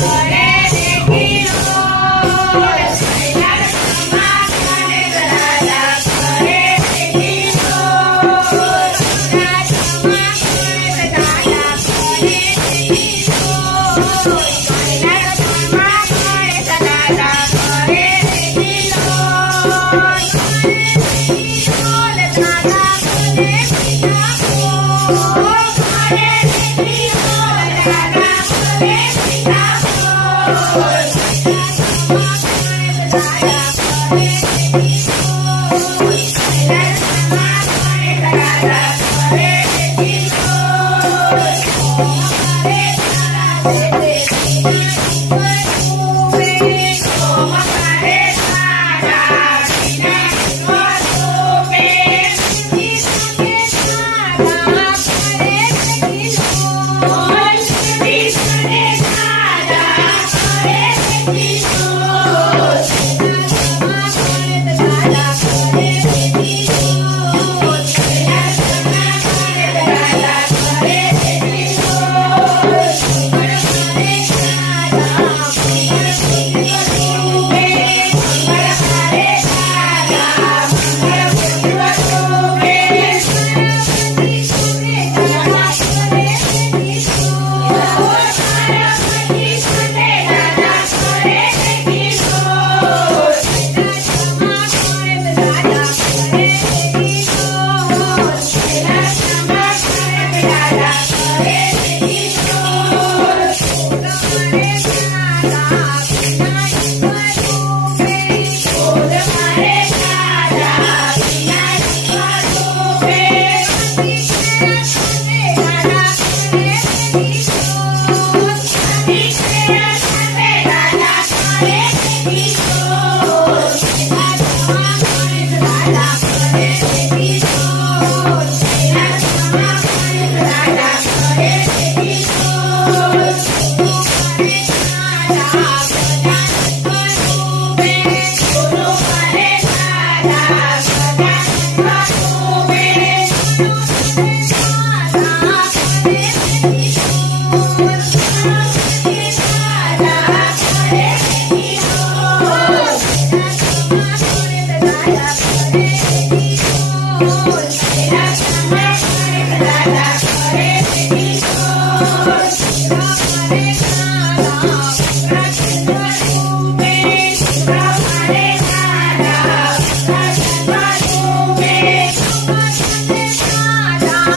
Hey! Yeah. Yeah. Thank you.